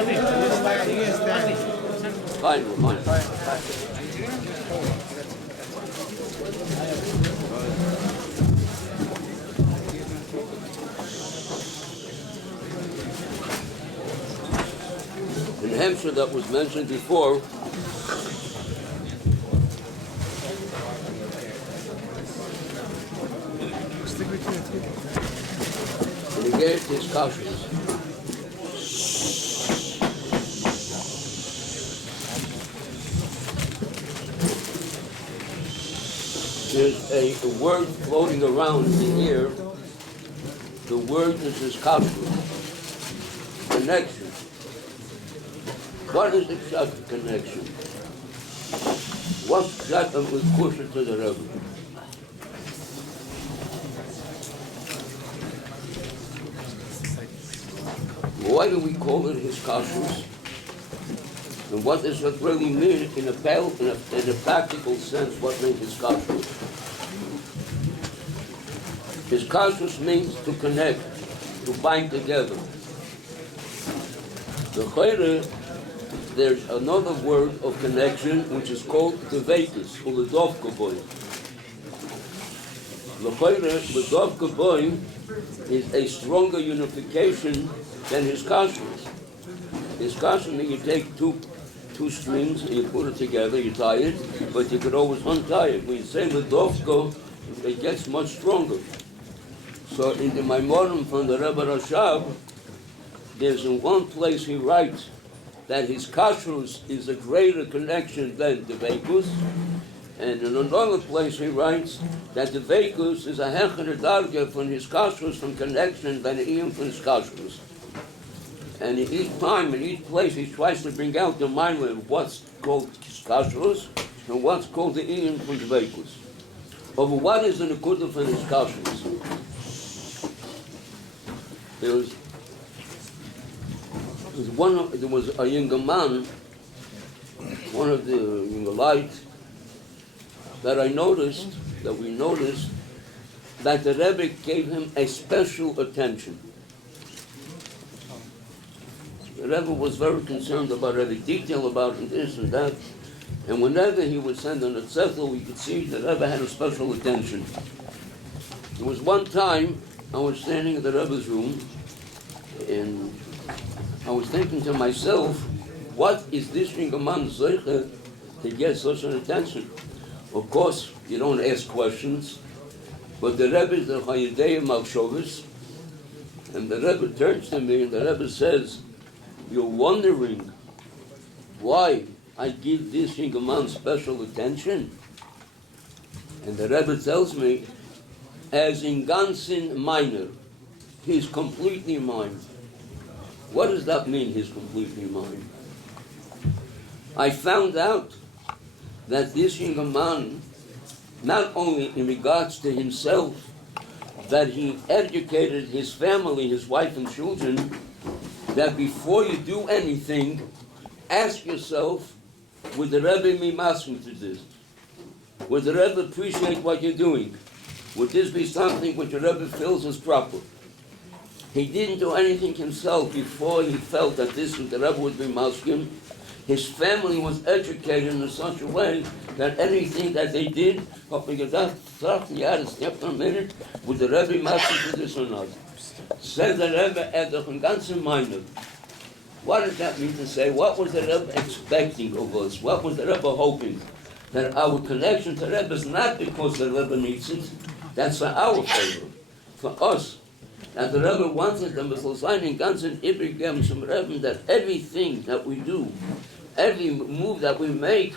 In Hampshire, that was mentioned before, and he gave his cautions. There's a word floating around in the air. The word is his caution, connection. What is exact connection? What's that with closer to the Rebbe? Why do we call it his kashrus? And what does it really mean in a practical sense? What means his kashrus? His kashrus means to connect, to bind together. The chayre, there's another word of connection which is called devekus, or the dovka boy. The chayre, the dovka boy, is a stronger unification than his kashrus. His kashrus, you take two strings and you put it together, you tie it, but you could always untie it. When you say the dovka, it gets much stronger. So in the Maimonim from the Rebbe Rashab, there's in one place he writes that his kashrus is a greater connection than the vekus, and in another place he writes that the vekus is a hecher darga from his kashrus, from connection than even from his kashrus. And in each time, in each place, he tries to bring out the mind of what's called his kashrus and what's called the ian from the vekus. Over what is the nekuda from his kashrus? There was a younger man, one of the younger lights, that we noticed, that the Rebbe gave him a special attention. The Rebbe was very concerned about every detail about this and that, and whenever he would send on a Getzel, we could see the Rebbe had a special attention. There was one time I was standing in the Rebbe's room, and I was thinking to myself, what is this younger man zeicher to get such an attention? Of course, you don't ask questions, but the Rebbe is the Chayidei Malshovis, and the Rebbe turns to me and the Rebbe says, you're wondering why I give this younger man special attention? And the Rebbe tells me, as in ganzen minor, he's completely mine. What does that mean, he's completely mine? I found out that this younger man, not only in regards to himself, that he educated his family, his wife and children, that before you do anything, ask yourself, would the Rebbe be Mazkir to this? Would the Rebbe appreciate what you're doing? Would this be something which the Rebbe feels is proper? He didn't do anything himself before he felt that this the Rebbe would be Mazkir. His family was educated in such a way that anything that they did, would the Rebbe Mazkir to this or not? Said the Rebbe at the ganzen minor. What does that mean to say? What was the Rebbe expecting of us? What was the Rebbe hoping? That our connection to Rebbe is not because the Rebbe needs it, that's for our favor, for us. And the Rebbe wanted them to sign in ganzen Ibrigem some Rebbe that everything that we do, every move that we make,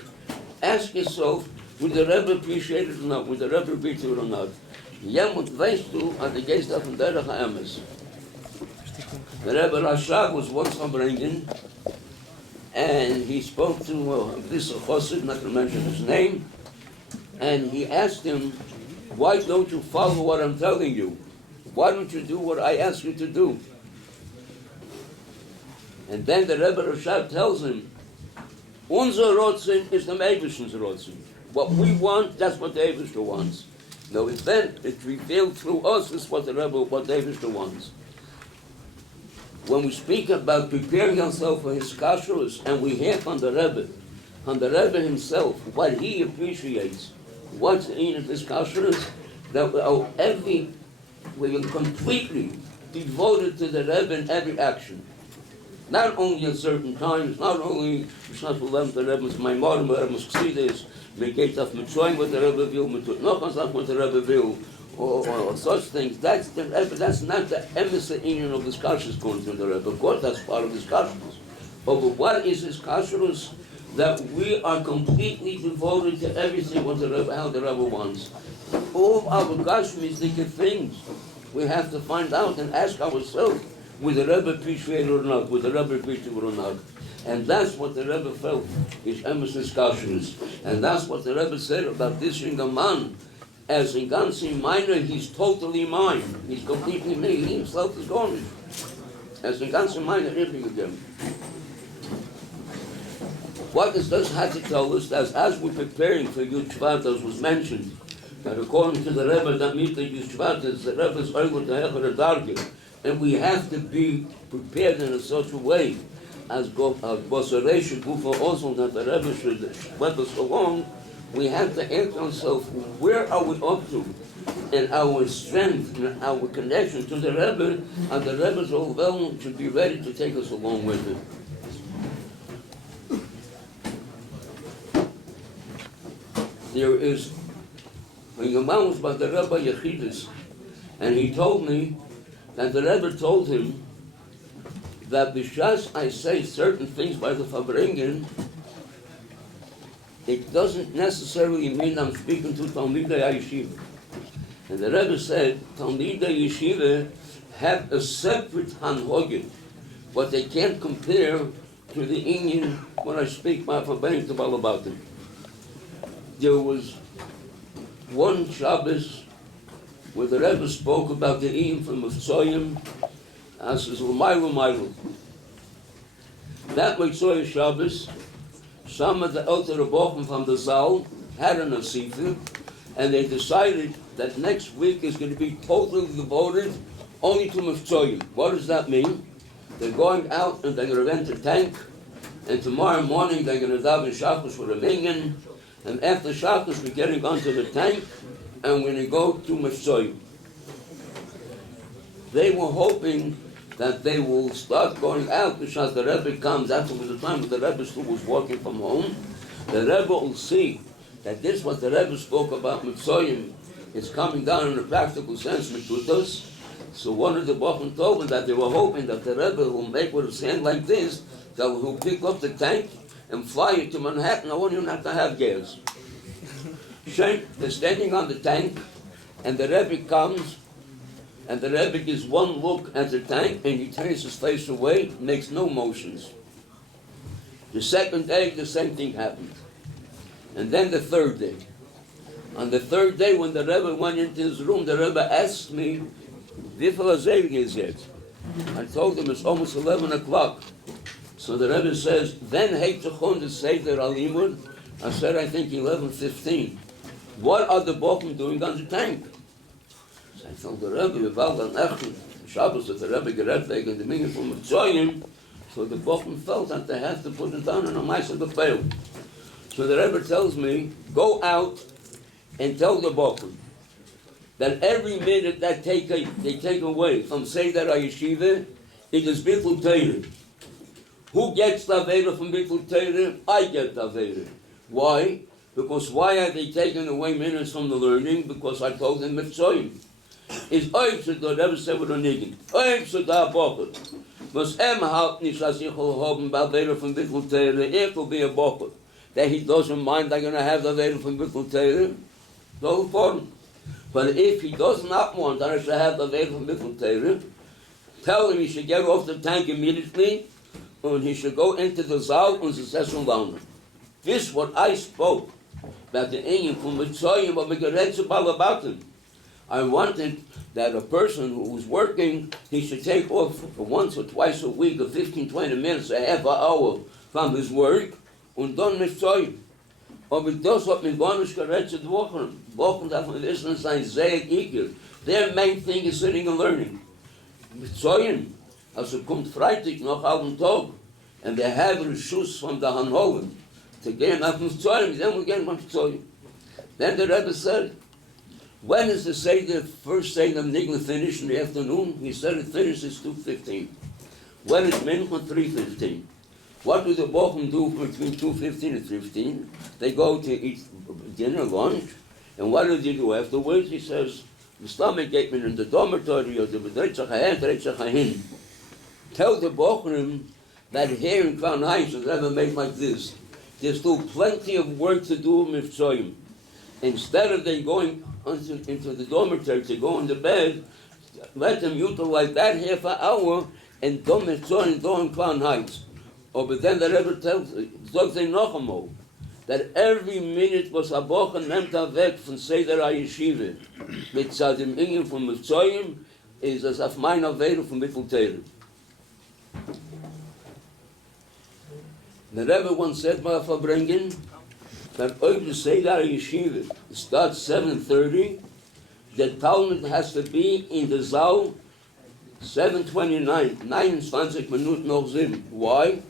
ask yourself, would the Rebbe appreciate it or not? Would the Rebbe agree to it or not? Jemand weißt du, an der Geist auf dem Derech HaEmes. The Rebbe Rashab was once Farbrengen, and he spoke to this Chossid, not to mention his name, and he asked him, why don't you follow what I'm telling you? Why don't you do what I ask you to do? And then the Rebbe Rashab tells him, unser Rotzen is the Eibishter's Rotzen. What we want, that's what the Eibishter wants. No, then it revealed through us is what the Rebbe, what the Eibishter wants. when we speak about preparing ourselves for his kashrus, and we hear from the Rebbe himself, what he appreciates, what's in his kashrus, that we are completely devoted to the Rebbe in every action. Not only at certain times, not only the Rebbe's Maimorim, the Rebbe's Chassidus, we get of mivtzoim what the Rebbe will, we took noch what the Rebbe will, or such things. That's the Rebbe. That's not the emissary of his kashrus going to the Rebbe. Of course, that's part of his kashrus. But what is his kashrus? That we are completely devoted to everything what the Rebbe, how the Rebbe wants. All of our gashmistic things, we have to find out and ask ourselves, would the Rebbe appreciate it or not? Would the Rebbe appreciate it or not? And that's what the Rebbe felt, is Emerson's kashrus. And that's what the Rebbe said about this younger man. As in ganzen minor, he's totally mine. He's completely me. He himself is Groner. As in ganzen minor, everything again. What does this have to tell us? That as we're preparing for Yud Shevat, as was mentioned, that according to the Rebbe, that means that Yud Shevat is the Rebbe's Oigot Hecher Dargeh, and we have to be prepared in a such a way as bochurim should go for also that the Rebbe should let us along. We have to ask ourselves, where are we up to in our strength, in our connection to the Rebbe, and the Rebbe's old well should be ready to take us along with it. There is a Yomam was by the Rabbi Yechidus, and he told me that the Rebbe told him that because I say certain things by the Farbrengen, it doesn't necessarily mean I'm speaking to Talmidei Yeshiva. And the Rebbe said, Talmidei Yeshiva have a separate hanhogin, but they can't compare to the Indian when I speak by Farbrengen to about them. There was one Shabbos where the Rebbe spoke about the Iyim from mivtzoim, as is Leibel. That Motzoei Shabbos, some of the elder bochurim from the Zal had an asifah, and they decided that next week is going to be totally devoted only to mivtzoim. What does that mean? They're going out and they're going to rent a tank, and tomorrow morning they're going to daven Shabbos for a nigun, and after Shabbos we're getting onto the tank, and we're going to go to mivtzoim. They were hoping that they will start going out because the Rebbe comes after the time when the Rebbe still was working from home. The Rebbe will see that this what the Rebbe spoke about mivtzoim is coming down in a practical sense with us. So one of the bochurim told me that they were hoping that the Rebbe will make with his hand like this, that he'll pick up the tank and fly it to Manhattan. I won't even have to have gas. They're standing on the tank, and the Rebbe comes, and the Rebbe gives one look at the tank, and he turns his face away, makes no motions. The second day, the same thing happened. And then the third day. On the third day, when the Rebbe went into his room, the Rebbe asked me, "Wie viel Seder is it?" I told him it's almost 11 o'clock. So the Rebbe says, "Then heitachon the seder alimud." I said, "I think 11:15. What are the bochurim doing on the tank?" So I told the Rebbe about an Echen Shabbos that the Rebbe gerät wegen the nigun from mivtzoim. So the bochurim felt that they have to put it down in a ma'aser b'peil. So the Rebbe tells me, "Go out and tell the bochurim that every minute that they take away from seder yeshiva, it is bittul Torah. Who gets the avera from bittul Torah? I get the avera. Why? Because why are they taking away minutes from the learning? Because I told them mivtzoim. Is oif should the Rebbe said with a nigun. Oif should the bochur. Was halt nicht, dass ich will haben bei avera from bittul Torah. It will be a bochur. That he doesn't mind they're going to have the avera from bittul Torah. No important. But if he does not want that I should have the avera from bittul Torah, tell him he should get off the tank immediately, and he should go into the Zal and successful down. This is what I spoke about the Indian from mivtzoim, but we could read about him. I wanted that a person who was working, he should take off for once or twice a week, 15-20 minutes, a half an hour from his work, and done mivtzoim. Aber das hat mir gar nicht gerettet Wochen. Wochen darf man wissen, sein sehr eager. Their main thing is sitting and learning. Mivtzoim, als kommt Freitag noch halben Tag, und der have Schuss von der Hanholen, to gehen auf mivtzoim, then we'll get mivtzoim. Then the Rebbe said, when is the seder, first seder of nigun finished in the afternoon? He said it finishes 2:15. When is mincha? 3:15. What do the bochurim do between 2:15 and 3:15? They go to eat dinner, lunch, and what do they do afterwards? He says, the stomach gate me in the dormitory, or the Dretzach Hahin. Tell the bochurim that here in Crown Heights is ever made like this. There's still plenty of work to do with mivtzoim. Instead of they going into the dormitory to go in the bed, let them utilize that half an hour and do mivtzoim in Crown Heights. Oh, but then the Rebbe tells Nochamo that every minute was a bocher nehmt weg von seder yeshiva mit zadim ingen von mivtzoim is as auf meiner Welt von Mittelteil. The Rebbe once said by Farbrengen that if the seder yeshiva starts 7:30, the Talmud has to be in the Zal 7:29, 29 Minuten noch 7. Why?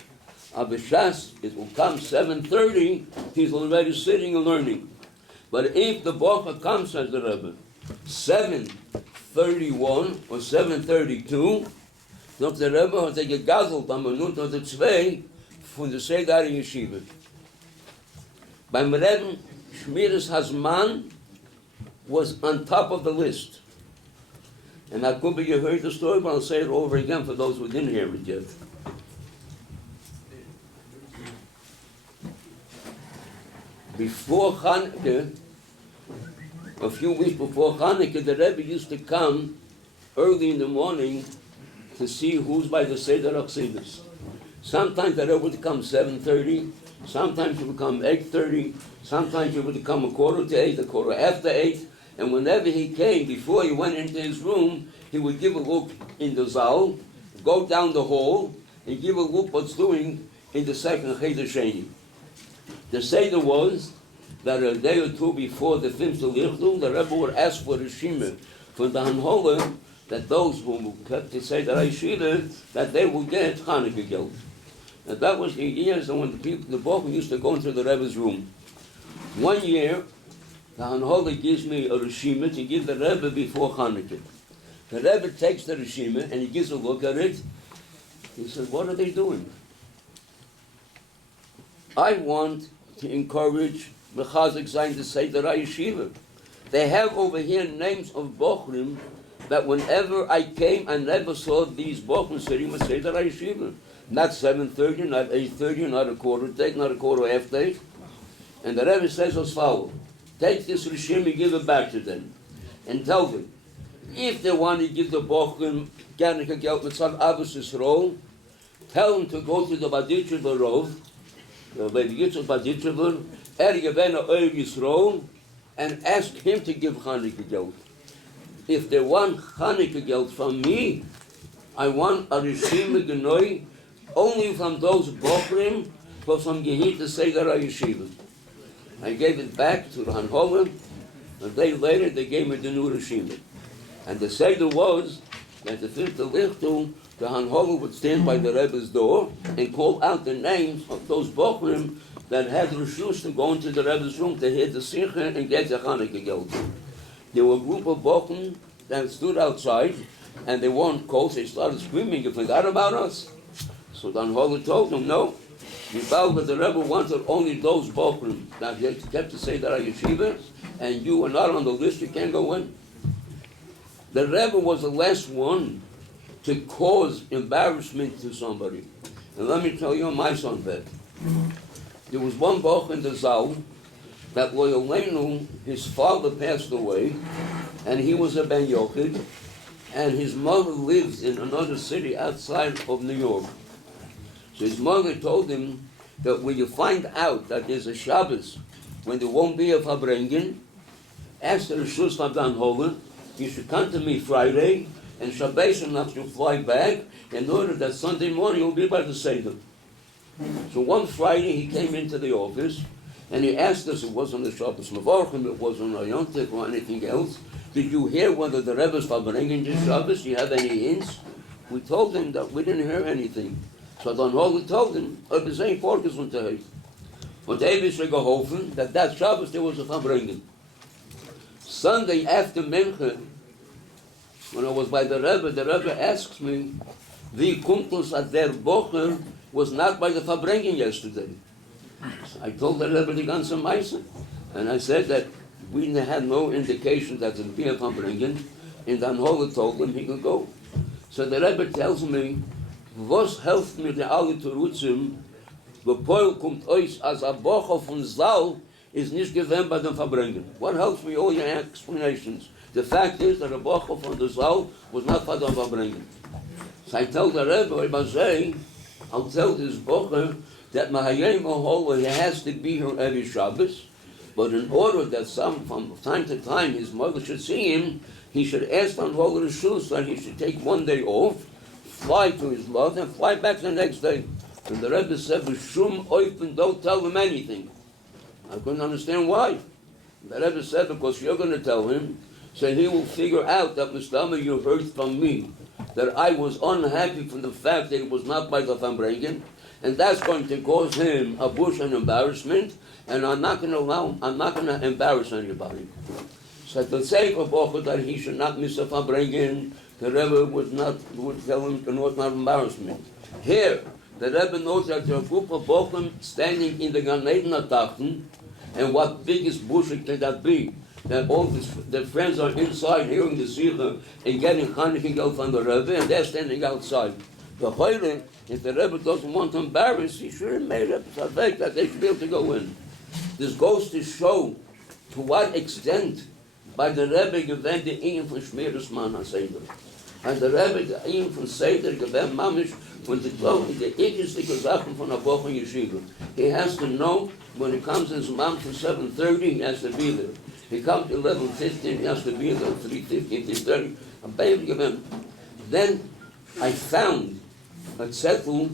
Abishas, it will come 7:30, he's already sitting and learning. But if the bocher comes, says the Rebbe, 7:31 or 7:32, sagt der Rebbe hat gegazelt am Minute oder 2 von der Seder Yeshiva. Beim Reden, Shmiras Hazman was on top of the list. And I could be you heard the story, but I'll say it over again for those who didn't hear it yet. Before Hanukkah, a few weeks before Hanukkah, the Rebbe used to come early in the morning to see who's by the Seder Achsidus. Sometimes the Rebbe would come 7:30, sometimes he would come 8:30, sometimes he would come 7:45, 8:15, and whenever he came, before he went into his room, he would give a look in the Zal, go down the hall, and give a look what's doing in the second Cheder Sheni. The Seder was that a day or two before the Fimsel Lichtung, the Rebbe would ask for a shima from the Hanhola that those who kept the Seder Yeshiva, that they would get Hanukkah geld. And that was the years when the people, the bochurim used to go into the Rebbe's room. One year, the Hanhola gives me a reshima to give the Rebbe before Hanukkah. The Rebbe takes the reshima and he gives a look at it. He said, what are they doing? I want to encourage Mechazik Zayin to say the Yeshiva. They have over here names of bochurim that whenever I came, I never saw these bochurim sitting with Seder Yeshiva. Not 7:30, not 8:30, not a quarter to 8, not a quarter after 8. And the Rebbe says as follows: take this rishim and give it back to them, and tell them if they want to give the bochurim Gannika geld with some Abbas Yisrael, tell them to go to the Baditcher Rov. Maybe Getzel Baditcher, Gewinner Oil Yisrael, and ask him to give Hanukkah geld. If they want Hanukkah geld from me, I want a rishima genoi only from those bochurim for some gehita Seder Yeshiva. I gave it back to the Hanhola. A day later, they gave me the new rishima. And the Seder was that the fifth Lichtung, the Hanhola would stand by the Rebbe's door and call out the names of those bochurim that had reshus to go into the Rebbe's room to hear the Sikha and get the Hanukkah geld. There were a group of bochurim that stood outside and they weren't cold. They started screaming, you forgot about us? So the Hanhola told them, no. But the Rebbe wanted only those bochurim that kept to say that are yeshiva, and you are not on the list, you can't go in. The Rebbe was the last one to cause embarrassment to somebody. And let me tell you my son that. There was one boch in the Zal that Loyolenu, his father passed away, and he was a Ben Yochid, and his mother lived in another city outside of New York. So his mother told him that when you find out that there's a Shabbos, when there won't be a Farbrengen, ask the Rishus Hanhola, you should come to me Friday, and Shabbos enough to fly back, in order that Sunday morning you'll be by the Seder. So one Friday he came into the office, and he asked us, it wasn't a Shabbos Mevorchim, it wasn't a Yontif or anything else, did you hear whether the Rebbe's Farbrengen this Shabbos? Do you have any hints? we told him that we didn't hear anything. So then all we told him, ob es ein Volkes unterheit. Und ist geholfen, that Shabbos there was a Farbrengen. Sunday after Mincha, when I was by the Rebbe asks me, wie kommt es that der bochur was not by the Farbrengen yesterday? So I told the Rebbe the ganze Meise, and I said that we had no indication that it would be a Farbrengen, and then Holle told him he could go. So the Rebbe tells me, was helft mir der alle Teruzim, wo Poil kommt euch als a bochur von Saal, is nicht gewähnt bei dem Farbrengen. What helps me all your explanations? The fact is that a bochur from the Saal was not for the Farbrengen. So I tell the Rebbe, I'll tell this bochur that Mahayim Ohol, he has to be here every Shabbos, but in order that from time to time his mother should see him, he should ask on Holy Shul so that he should take one day off, fly to his mother, and fly back the next day. And the Rebbe said, Shum open, don't tell him anything. I couldn't understand why. The Rebbe said, because you're going to tell him, so he will figure out that, Mr. you heard from me, that I was unhappy from the fact that it was not by the Farbrengen, and that's going to cause him a bush and embarrassment, and I'm not going to embarrass anybody. So to say for bochur that he should not miss a Farbrengen, the Rebbe would tell him to not embarrass me. Here, the Rebbe knows that there are a group of bochurim standing in the Gan Eden Atachten, and what biggest bullshit can that be? That all their friends are inside hearing the seder and getting Chanukah Geld from the Rebbe, and they're standing outside. The Hoyle, if the Rebbe doesn't want to embarrass, he should have made up a fact that they should be able to go in. This goes to show to what extent by the Rebbe gewend the Ingen von Shmiras Man seder. And the Rebbe the Ingen von Seder gewend mamish when the ichistige Sachen von der Bochur Yeshiva. He has to know when he comes in Zman for 7:30, he has to be there. He comes 11:15, he has to be there 3:15, 3:30. A baby gewend. Then I found a Getzel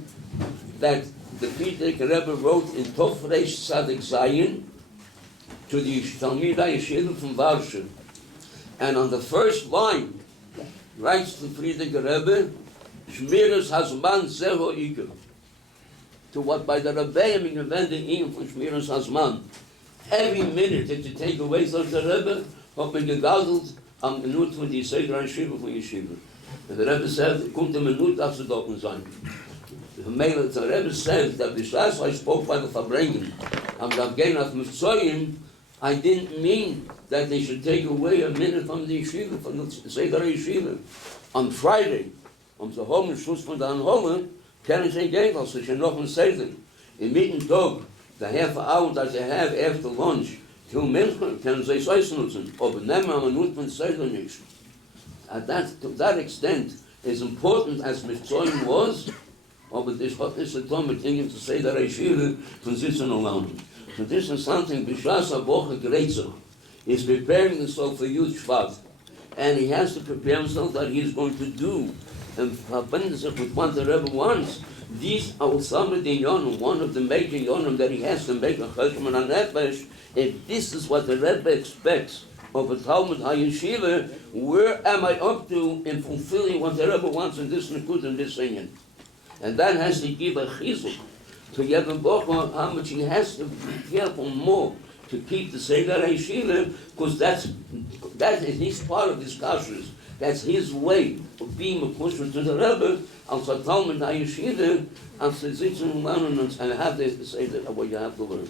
that the Frierdiker Rebbe wrote in Tov Reish Tzadik Zayin to the Talmidei Yeshiva from Varsha. And on the first line, writes the Frierdiker Rebbe, Shmiras Hazman Zeho Iker. To what by the Rebbe in the for Shmiras Hazman. Every minute that you take away from the Rebbe, hat man gegadelt am Minute von die Seder Yeshiva von Yeshiva. And the Rebbe said, kommt a Minute, darf sie dort sein. The Rebbe said that besides I spoke by the Farbrengen, and I'm getting of mivtzoim, I didn't mean that they should take away a minute from the Yeshiva, from the Seder Yeshiva. On Friday, the home Schluss von der Anhole, können sie gehen, als sie noch ein Seder. Im Mittentag, the half hour that they have after lunch, till Mincha, können sie es ausnutzen. Aber nehmen wir nur von Seder nicht. To that extent, as important as mivtzoim was, aber das hat nicht so toll mit Dingen zu Seder Yeshiva von Sitzen alone. So this is something, Bishas HaBochur Getzel is preparing himself for huge Shevat. And he has to prepare himself that he's going to do and verbind himself with what the Rebbe wants. These are some of the yonim, one of the major yonim that he has to make a cheshbon on nefesh. If this is what the Rebbe expects of a Talmud HaYeshiva, where am I up to in fulfilling what the Rebbe wants in this nigun and this singing? And that has to give a chizuk to Yevon bochur, how much he has to be careful more to keep the Seder Yeshiva, because that is his part of his kashrus. That's his way of being a pusher to the Rebbe, als a Talmud HaYeshiva, als to sit and learn and have the Seder what you have to learn.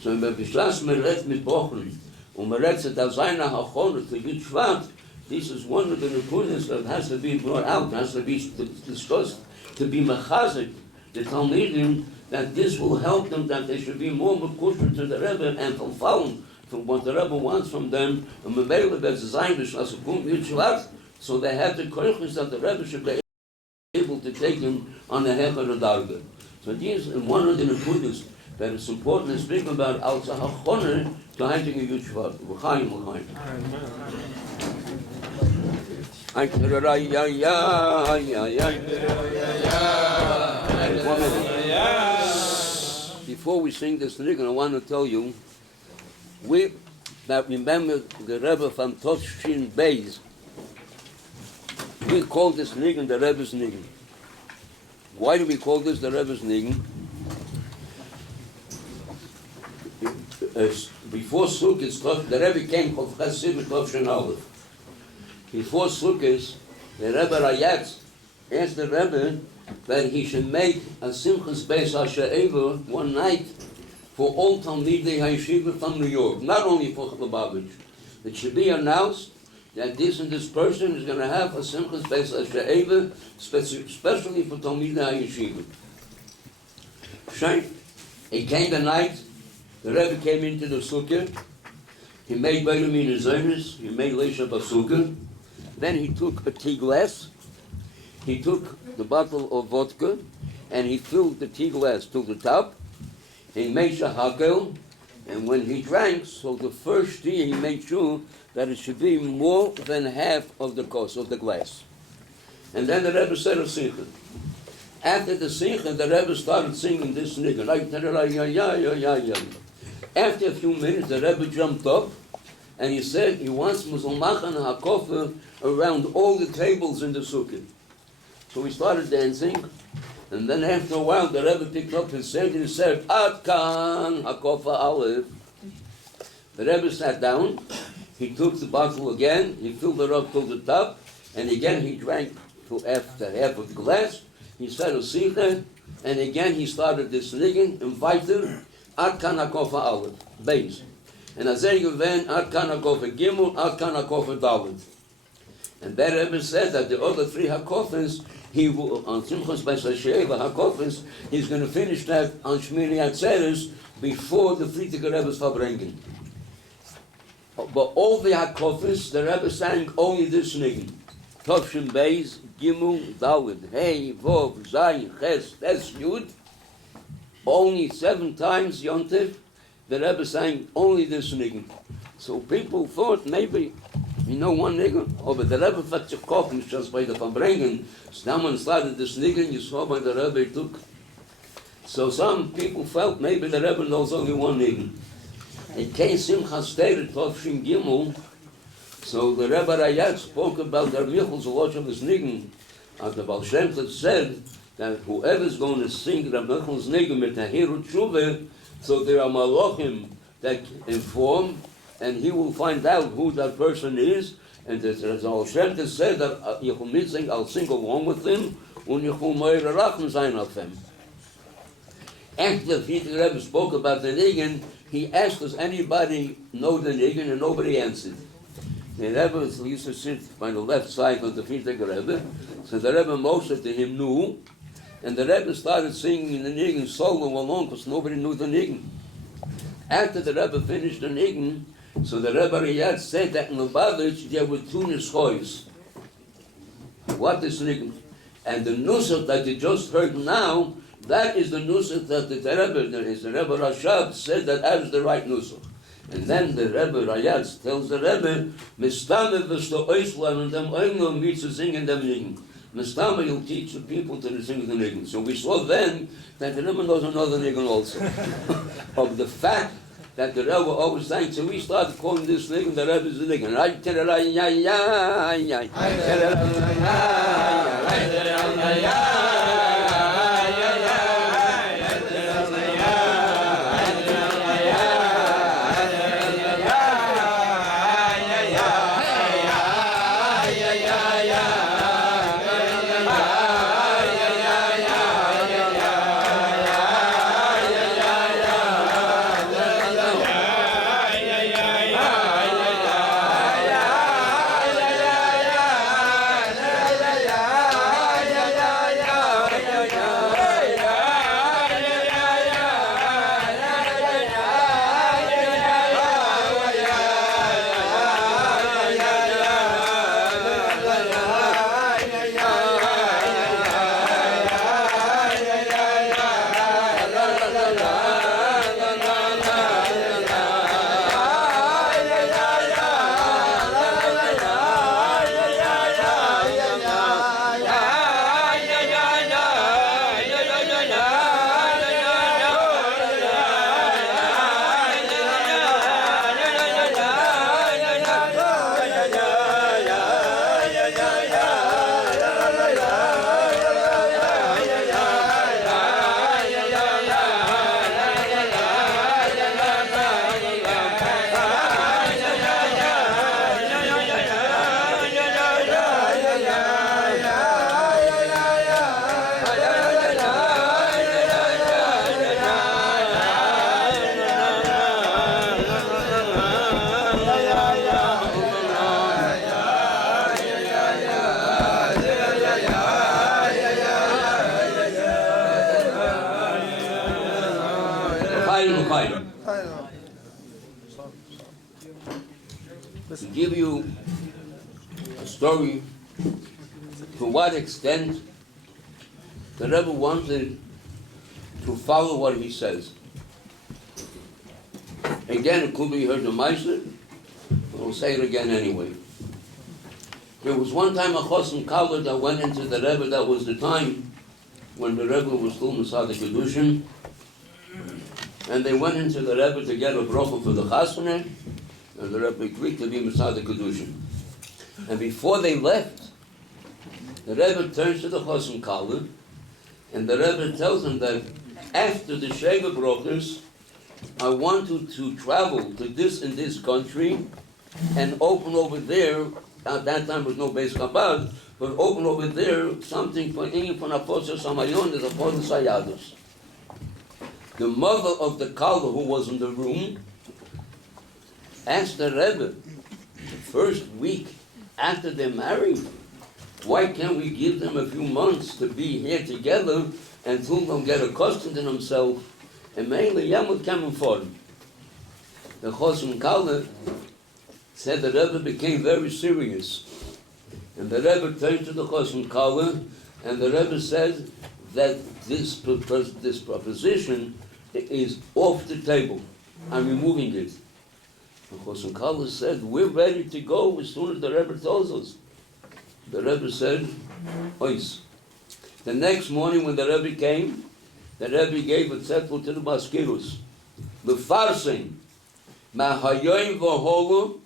So when we beschloss meret mit bochurim, und meret zu der seiner Hachone to Yud Shevat, this is one of the nikunas that has to be brought out, has to be discussed, to be mechazik, the Talmidim, that this will help them, that they should be more bochurim to the Rebbe and fulfill from what the Rebbe wants from them, and Leibel so they have the koiches that the Rebbe should be able to take him on the head of the darga. So this is one of the nekudas that is important to speak about als a hachone to hunting a huge Shevat. L'chaim, l'chaim. Before we sing this nigun, I want to tell you, we that remember the Rebbe from Tov Shin Beis We call this nigun the Rebbe's nigun. Why do we call this the Rebbe's nigun? Before Sukkot, the Rebbe came of Chassid Tovshin Aleph. Before Sukkot, the Rebbe Rayatz asked the Rebbe that he should make a Simchas Beis HaShe'eva one night for all Talmidei HaYeshiva from New York, not only for Lubavitch. It should be announced that this and this person is going to have a Simchas Beis HaShe'eva, especially for Talmidei HaYeshiva. Shine. It came the night, the Rebbe came into the Sukkah, he made Beilamin Zonis, he made Leisha Basukkah, then he took a tea glass, he took the bottle of vodka, and he filled the tea glass to the top, he made shahakel, and when he drank, so the first tea he made sure that it should be more than half of the cost of the glass. And then the Rebbe said a simcha. After the simcha, the Rebbe started singing this nigun. After a few minutes, the Rebbe jumped up, and he said he wants Musulmachan HaKofer around all the tables in the sukkah. So he started dancing, and then after a while, the Rebbe picked up his seder and he said, Ad kan HaKofer Aleph. The Rebbe sat down, he took the bottle again, he filled it up to the top, and again he drank to after half of the glass. He said a sikha, and again he started this nigun, invited, Ad kan HaKofer Aleph, base. And as they went, Ad kan HaKofer Gimel, Ad kan HaKofer Dalet. And that Rebbe said that the other three HaKofers, he will, on Simchas Beis HaShe'eva HaKofers, he's going to finish that on Shmini Atzeres before the Frierdiker Rebbe's Farbrengen. But all the HaKofers, the Rebbe sang only this nigun. Tovshin Beis, Gimel, Dalet, Hey, Vov, Zayin, Ches, Tes, Yud. Only 7 times, Yontif, the Rebbe sang only this nigun. So people thought maybe, one nigun, but the Rebbe Fatzikoff is just by the Farbrengen. Someone started this nigun, you saw by the Rebbe took. So some people felt maybe the Rebbe knows only one nigun. It came Simchas Torah Tovshin Gimel, so the Rebbe Rayat spoke about the Michel's watch of this nigun. And the Baal Shem Tov said that whoever is going to sing the Michel's nigun with the Hiru Tshuva, so there are Malachim that inform, and he will find out who that person is. And the Baal Shem Tov said that I'll sing along with him, and Yichum Meir Rachim sein auf him. After the Rebbe spoke about the nigun, he asked, does anybody know the nigun? And nobody answered. The Rebbe used to sit by the left side of the Frierdiker Rebbe, so the Rebbe motioned to him, knew, and the Rebbe started singing the nigun solo alone because nobody knew the nigun. After the Rebbe finished the nigun, so the Rebbe Riyad said that in Lubavitch there were 2 nischois. What is nigun? And the nusach that you just heard now, that is the nusach that the Rebbe Rashab said that is the right nusach. And then the Rebbe Rayatz tells the Rebbe, Mistame v'shto oislan and them oimno meet to sing in them nigun. Mistame, you'll teach the people to sing the nigun. So we saw then that the Rebbe knows another nigun also. Of the fact that the Rebbe always sang, so we started calling this nigun the Rebbe's nigun. To give you a story to what extent the Rebbe wanted to follow what he says. Again, it could be heard the Meister, but we'll say it again anyway. There was one time a Chosim Kala that went into the Rebbe. That was the time when the Rebbe was still Masada Kedushin, and they went into the Rebbe to get a bracha for the Chasana, and the Rebbe agreed to be Masada Kedushin. And before they left, the Rebbe turns to the Chosim Kala, and the Rebbe tells him that after the Sheva brachas, I want you to travel to this and this country and open over there. At that time there was no Beis Chabad, but open over there something for Apostle Samayon, as Apostle Sayadus. The mother of the Kala, who was in the room, asked the Rebbe, the first week after they're married, why can't we give them a few months to be here together until they'll get accustomed to themselves, and mainly Yamud Kamen for them. The Chosim Kala said the Rebbe became very serious. And the Rebbe turned to the Chosim Kala, and the Rebbe said that this proposition is off the table. I'm removing it. The Chosim Kala said, we're ready to go as soon as the Rebbe tells us. The Rebbe said, ois. The next morning when the Rebbe came, the Rebbe gave a zettel to the Mazkirus. The Farsim, Mahayoim v'holu,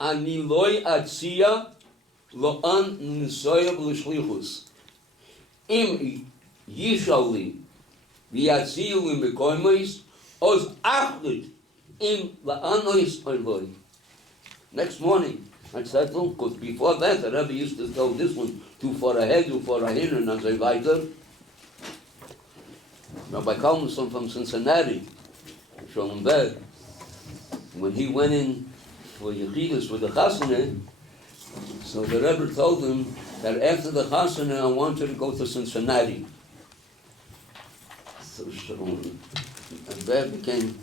ani loy atzia, lo an nisoyav l'shlichus. Im yishali, v'yatziyu l'mekoymois, oz achlit, im la'anois oiloi. Next morning, I said, because before that, the Rebbe used to tell this one, two for a head, two for a hin, and so weiter. Rabbi Kalmanson from Cincinnati, Shalom Bed, when he went in for Yechidus with the Chasana, so the Rebbe told him that after the Chasana, I want you to go to Cincinnati. So Shalom Bed became,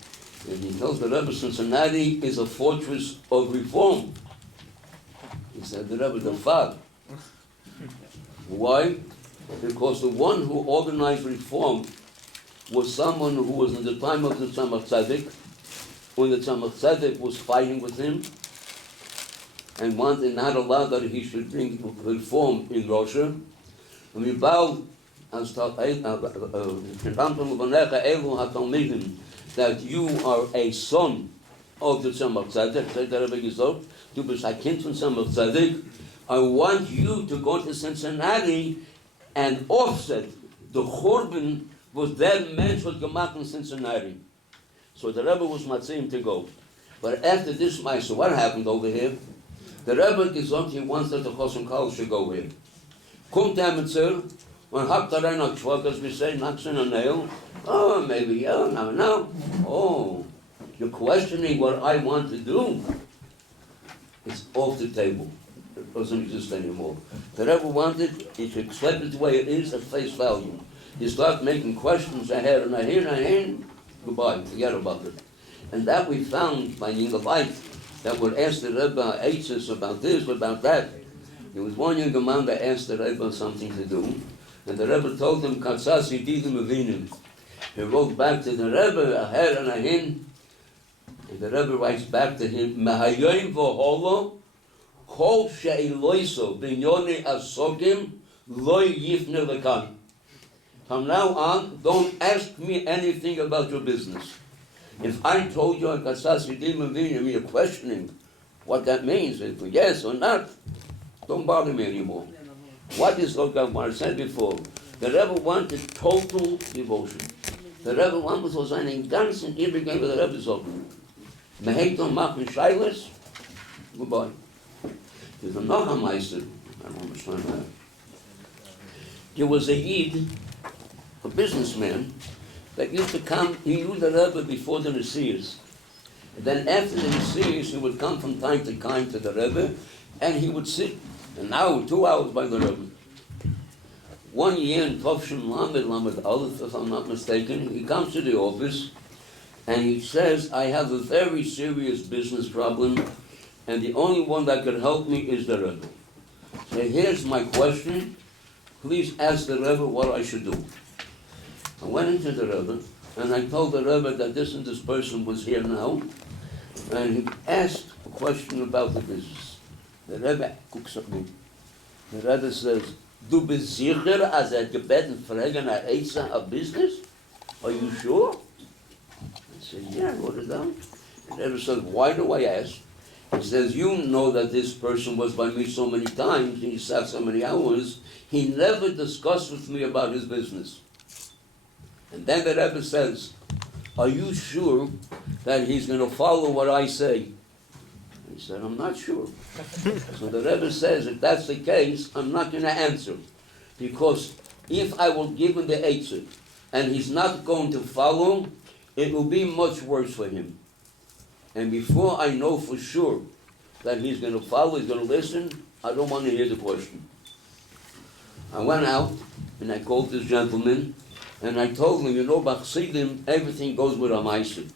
and he told the Rebbe, Cincinnati is a fortress of reform. He said, the Rebbe, the father. Why? Because the one who organized reform was someone who was in the time of the Tzemach Tzedek, when the Tzemach Tzedek was fighting with him and wanted not allow that he should bring reform in Russia. And we bow as that you are a son of the Tzemach Tzedek, said the Rebbe Gezot, du bist ein Kind von Tzemach Tzedek. I want you to go to Cincinnati and offset the Churban was that man was gemacht in Cincinnati. So the Rebbe was Motzoei to go. But after this Meister, what happened over here? The Rebbe gesagt, he wants that the Chosim Kala should go here. Kommt der Metzel, und habt da rein auf Schwach, as we say, knocks in a nail. Oh, maybe, yeah, now. Oh, you're questioning what I want to do. It's off the table. It doesn't exist anymore. The Rebbe wanted, he should accept it the way it is at face value. You start making questions ahead and ahead, goodbye, forget about it. And that we found by younger life that would ask the Rebbe Eitzes about this, about that. There was one younger man that asked the Rebbe something to do, and the Rebbe told him, Katsasi Didim Avinim. He wrote back to the Rebbe ahead and ahead, and the Rebbe writes back to him, Mahayoim v'holo, kol she'iloiso b'inyoni asogim loy yifne lekan. From now on, don't ask me anything about your business. If I told you you're questioning what that means, if yes or not, don't bother me anymore. What is what I said before? The Rebbe wanted total devotion. The Rebbe wanted so seinen ganzen Übergang with the Rebbe sagen. Mehekton machen Scheiles, goodbye. There's another Meister, I don't understand that. There was a Yid, a businessman, that used to come, he knew the Rebbe before the Nesias. Then after the Nesias, he would come from time to time to the Rebbe, and he would sit an hour, 2 hours by the Rebbe. One year in Tovshin Lamed Aleph, if I'm not mistaken, he comes to the office, And he says, I have a very serious business problem, and the only one that can help me is the Rebbe. So here's my question. Please ask the Rebbe what I should do. I went into the Rebbe, and I told the Rebbe that this and this person was here now, and he asked a question about the business. The Rebbe looks at me. The Rebbe says, Du bist sicher, als gebeten fragen a business? Are you sure? I said, yeah, I wrote it down. And the Rebbe says, why do I ask? He says, you know that this person was by me so many times, and he sat so many hours, he never discussed with me about his business. And then the Rebbe says, are you sure that he's going to follow what I say? He said, I'm not sure. So the Rebbe says, if that's the case, I'm not going to answer. Because if I will give him the answer, and he's not going to follow, it will be much worse for him. And before I know for sure that he's going to follow, he's going to listen, I don't want to hear the question. I went out, and I called this gentleman, and I told him, you know, Bachsidim, everything goes with a meiser.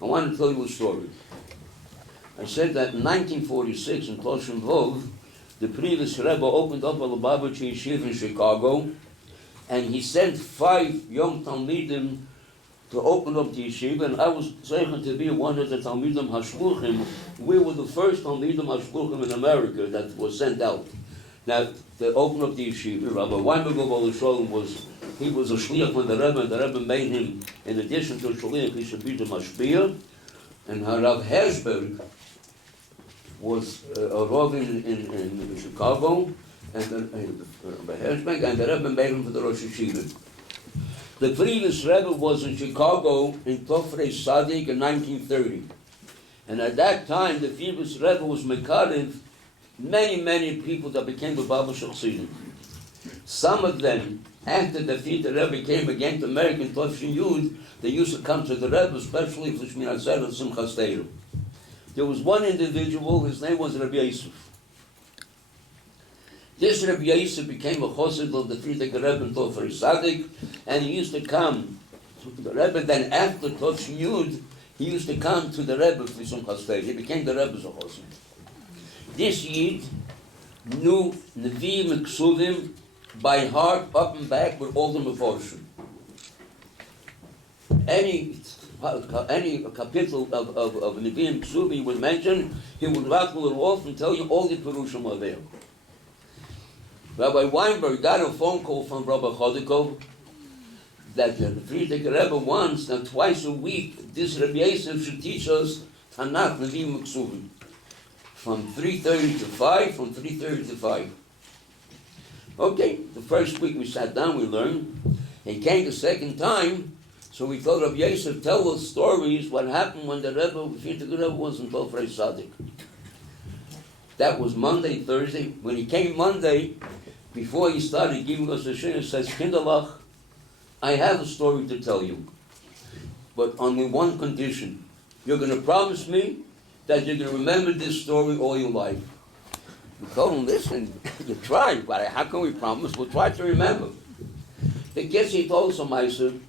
I want to tell you a story. I said that in 1946 in Toshin Vov, the previous Rebbe opened up a Lubavitcher Yeshiva in Chicago, and he sent 5 young Talmidim to open up the yeshiva, and I was zeichen to be one of the Talmidim Hashluchim. We were the first Talmidim Hashluchim in America that was sent out. Now, to open up the yeshiva, Rabbi Weinberg was a shliach with the Rebbe, and the Rebbe made him, in addition to a shliach, he should be the mashpia. And Rav Herzberg was a Rav in Chicago, and Rabbi Herzberg, and the Rebbe made him for the Rosh Yeshiva. The previous Rebbe was in Chicago in Tofrei Sadik in 1930. And at that time, the previous Rebbe was Mekarev many people that became the Baba Chassidim. Some of them, after the Rebbe came again to American Tovshin Yud, they used to come to the Rebbe, especially for Shminat Zer and Simchas Torah. There was one individual, his name was Rabbi Yosef. This Rabbi Yosef became a chassid of the Frierdiker Rebbe in Tofrei Sadik, and he used to come to the Rebbe. Then after Tovshin Yud, he used to come to the Rebbe for Simchas Torah. He became the Rebbe's chassid. This Yid knew Nevi'im and Ksuvim by heart, up and back, with all the meforshim. Any capital of Nevi'im and Ksuvim would mention, he would rattle it off and tell you all the perushim are there. Rabbi Weinberg got a phone call from Rabbi Chodikov that the Frierdiker Rebbe once, that twice a week, this Rabbi Yosef should teach us Tanakh, Nevi'im and Ksuvim. From 3:30 to 5, from 3:30 to 5. Okay, the first week we sat down, we learned. He came the second time, so we told Rabbi Yosef, tell us stories, what happened when the Rebbe was in Tofrei Sadik. That was Monday, Thursday. When he came Monday, before he started giving us a shir, he says, Kinderlach, I have a story to tell you, but only one condition. You're going to promise me that you're going to remember this story all your life. We told him, listen, you try, but how can we promise? We'll try to remember. The Getzel told some Meiser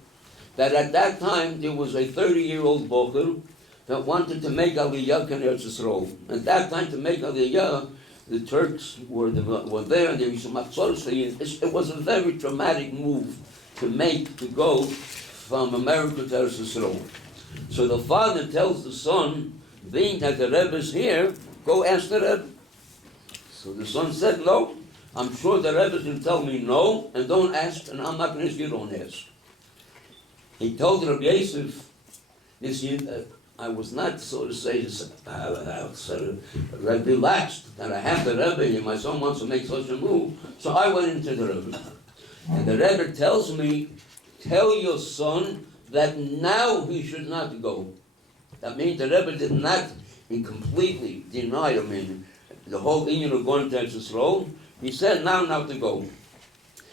that at that time there was a 30-year-old bochur that wanted to make Aliyah in Eretz Yisrael. At that time, to make Aliyah, the Turks were there, and there was some Motzoei. It was a very traumatic move to go from America to Eretz Yisrael. So the father tells the son, being that the Rebbe is here, go ask the Rebbe. So the son said, no, I'm sure the Rebbe will tell me no, and don't ask, and I'm not going to ask you, don't ask. He told Rabbi Yosef, this year, I was not, so to say, relaxed that I have the Rebbe here, my son wants to make such a move, so I went into the Rebbe. And the Rebbe tells me, tell your son that now he should not go. That means the Rebbe did not completely deny the whole union of going to Eretz Yisrael. He said now not to go.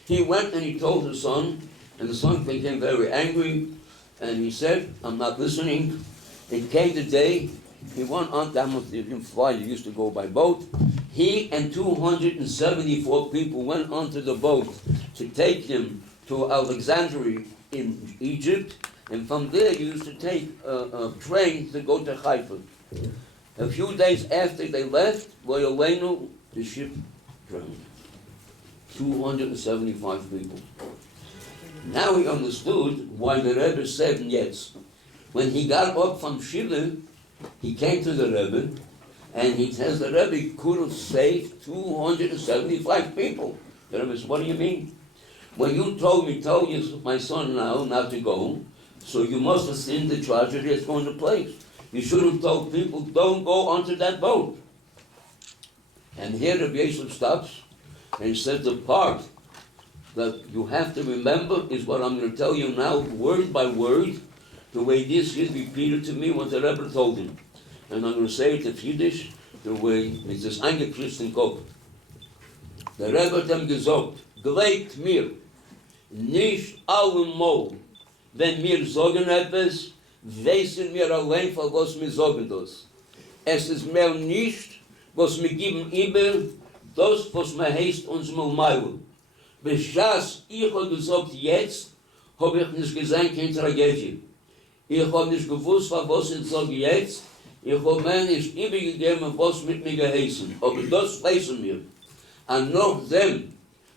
He went and he told his son, and the son became very angry, and he said, I'm not listening. It came the day, he went on, that was he didn't fly, he used to go by boat. He and 274 people went onto the boat to take him to Alexandria in Egypt, And from there, you used to take a train to go to Haifa. A few days after they left, Loyalenu, the ship drowned. 275 people. Now he understood why the Rebbe said yes. When he got up from Shiva, he came to the Rebbe, and he says the Rebbe could have saved 275 people. The Rebbe said, what do you mean? When you told you, my son now not to go, so you must have seen the tragedy that's going to place. You should have told people, don't go onto that boat. And here Rabbi Yosef stops, and he says the part that you have to remember is what I'm going to tell you now, word by word, the way this is repeated to me, what the Rebbe told him. And I'm going to say it in Yiddish, the way it's this eingekriegt in Kopf. Der Rebbe hat ihm gesagt, glaubt mir, nicht allemal, wenn wir sagen etwas, wissen wir allein, von was wir sagen das. Es ist mehr nicht, was wir geben über, das, was man heißt, uns mal meilen. Beschas, ich habe gesagt, jetzt, habe ich nicht gesehen, keine Tragödie. Ich habe nicht gewusst, was ich sage jetzt, ich habe mir nicht übergegeben, was mit mir geheißen. Aber das wissen wir. Und nachdem,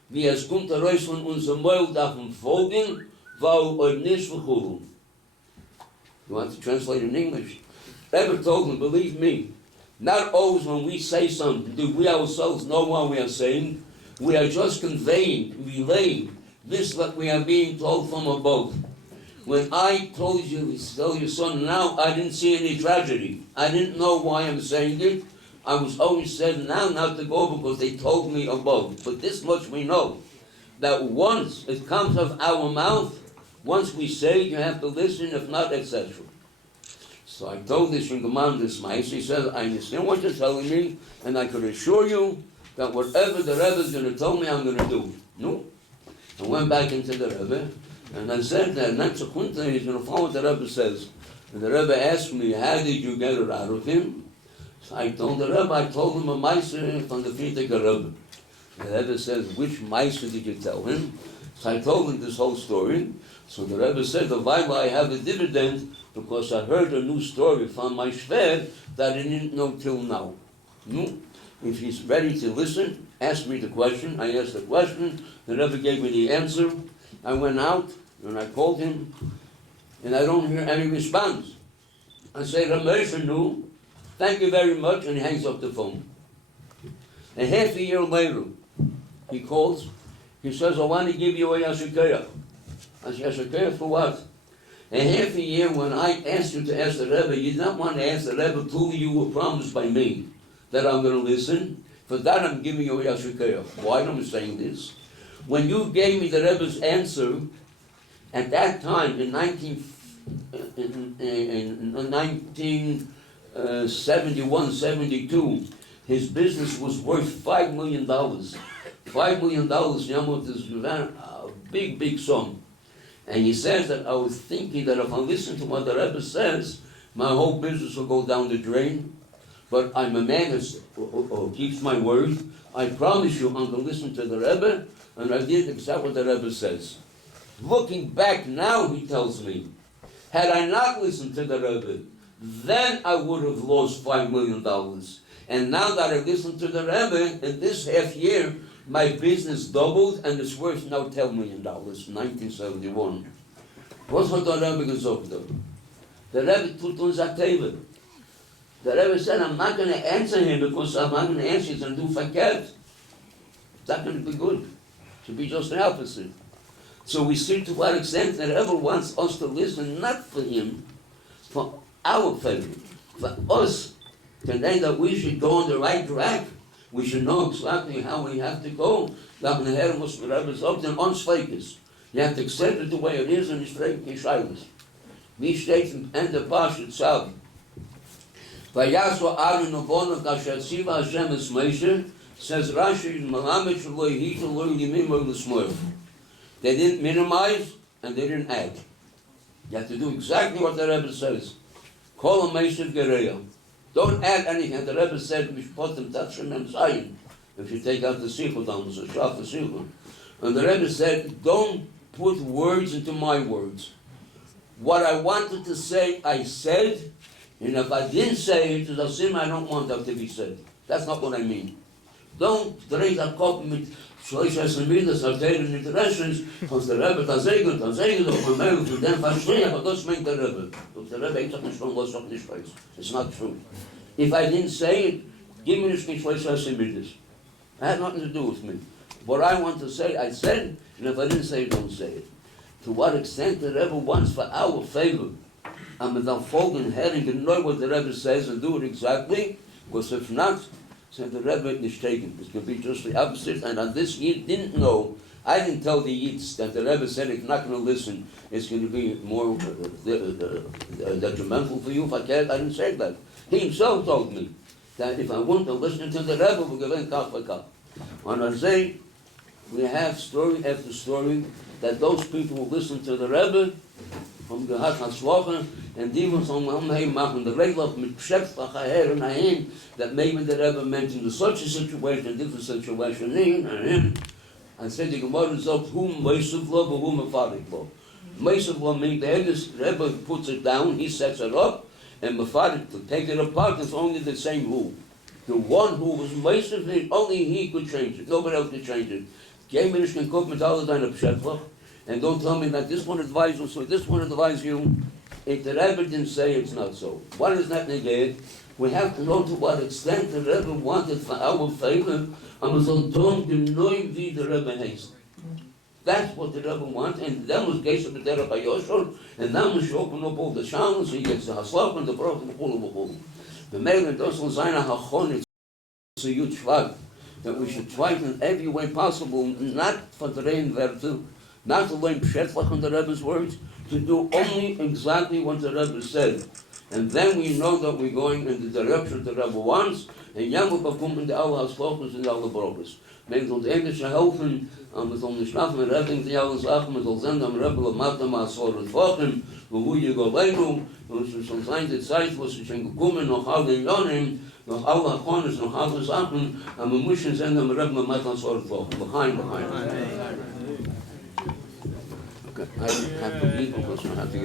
wie es kommt heraus von unserem Maul, davon folgen, weil euch nicht bochurim. You want to translate in English? Rebbe told him, believe me, not always when we say something do we ourselves know what we are saying. We are just conveying, relaying this what we are being told from above. When I told you, tell your son now, I didn't see any tragedy. I didn't know why I'm saying it. I was always said now not to go because they told me above. But this much we know, that once it comes out of our mouth, once we say it, you have to listen, if not, etc. So I told this young man this mice. He said, I understand what you're telling me, and I could assure you that whatever the Rebbe is going to tell me, I'm going to do. No. I went back into the Rebbe, and I said that next sekunde he's going to follow what the Rebbe says. And the Rebbe asked me, how did you get it out of him? So I told the Rebbe, I told him a mice from the Frierdiker Rebbe. The Rebbe says, which mice did you tell him? So I told him this whole story. So the Rebbe said, the Bible, I have a dividend because I heard a new story from my Shver that I didn't know till now. No? If he's ready to listen, ask me the question. I asked the question. The Rebbe gave me the answer. I went out and I called him, and I don't hear any response. I say, Ramesha, thank you very much, and he hangs up the phone. And half a year later, he calls. He says, I want to give you a yashikeya. I said, yashikeya for what? And half a year when I asked you to ask the Rebbe, you did not want to ask the Rebbe till you were promised by me that I'm going to listen. For that I'm giving you a yashikeya. Why am I saying this? When you gave me the Rebbe's answer, at that time in 1971, 72, his business was worth $5 million. $5 million, Yamot, is a big, big sum. And he says that I was thinking that if I listen to what the Rebbe says, my whole business will go down the drain. But I'm a man who keeps my word. I promise you I'm going to listen to the Rebbe, and I did exactly what the Rebbe says. Looking back now, he tells me, had I not listened to the Rebbe, then I would have lost $5 million. And now that I listened to the Rebbe, in this half year, my business doubled, and it's worth now $10 million, 1971. What's what the Rebbe gesagt? The Rebbe tut uns a table. The Rebbe said, I'm not going to answer him because I'm not going to answer him and do verkehrt. It's not going to be good. It should be just the opposite. So we see to what extent the Rebbe wants us to listen, not for him, for our favor, for us, to know that we should go on the right track. We should know exactly how we have to go. That the Herr muss mir Rebbe sagt, and uns focus. You have to accept it the way it is, and it's very gescheites. Wie steht im Ende Parshas Tzav? Vayasu Aaron Novono Kasher Tziva Hashem es Moshe, says Rashi in Malamed Shelo Yihita Lo Yimim Lo L'Smoil. They didn't minimize and they didn't add. You have to do exactly what the Rebbe says. Call a Moshe Gereya. Don't add anything. The Rebbe said, Mishpotim Tatshim Em Zayin. If you take out the sichel down, it's a shaf the sichel. And the Rebbe said, don't put words into my words. What I wanted to say, I said, and if I didn't say it, it's a sin I don't want that to be said. That's not what I mean. Don't dreh the Kopf mit Schleusches Midas, Arterien Interessions, because the Rebbe does gut, auf dem Merk, zu dem verstehen, aber das meint der Rebbe. Und der Rebbe sagt nicht schon, was doch nicht weiß. It's not true. If I didn't say it, give me this Schleusches Midas. It had nothing to do with me. What I want to say, I said, and if I didn't say it, don't say it. To what extent the Rebbe wants for our favor, and without folding heading and know what the Rebbe says and do it exactly, because if not, so the Rebbe is taken. It could be just the opposite, and on this Yid didn't know, I didn't tell the Yids that the Rebbe said if you're not going to listen, it's going to be more detrimental for you if I can't. I didn't say that. He himself told me that if I want to listen to the Rebbe, we're going to kaf by kaf. On our day, we have story after story that those people who listen to the Rebbe from Gehat HaSlochen and die was on Amheim machen the Leibel mit Pshepfach aher and ahin that maybe the Rebbe mentioned such a situation, different situation, and said the Gemara is up whom Meisiv lo, but whom Mefarik lo. Meisiv lo means the Rebbe puts it down, he sets it up, and Mefarik to take it apart is only the same rule. The one who was Meisiv, only he could change it, nobody else could change it. Geh mir nicht den Kopf mit all deiner Pshepfach, and don't tell me that this one advised you, so this one advised you. If the Rebbe didn't say it's not so. What is that negate? We have to know to what extent the Rebbe wanted for our favor, and we soll tun genau wie the Rebbe heißt. That's what the Rebbe wanted, and then was Geshe B'derech HaYoshor, and then we should open up all the channels, so he gets the Haslach and the Brot and the Bochur. The Meilen doesn't sign a Hachon, it's a huge Shevat, that we should try in every way possible, not for the rain Werte, not to learn Pshetlach on the Rebbe's words, to do only exactly what the Rebbe said. And then we know that we're going in the direction the Rebbe wants, and dann wir bekommen die alle Haslachos und alle Brokes. Wenn uns Englische helfen, wir sollen nicht schlafen, wir retten die alle Sachen, wir sollen senden am Rebbe, Lamata, Masor und Wochen, wo wir Goleinu, und es soll sein die Zeit, wo sie schon gekommen, noch alle Jahren, noch alle Achones, noch alle Sachen, und wir müssen senden am Rebbe, Lamata, Masor und Wochen. Behind. I have to leave because we have to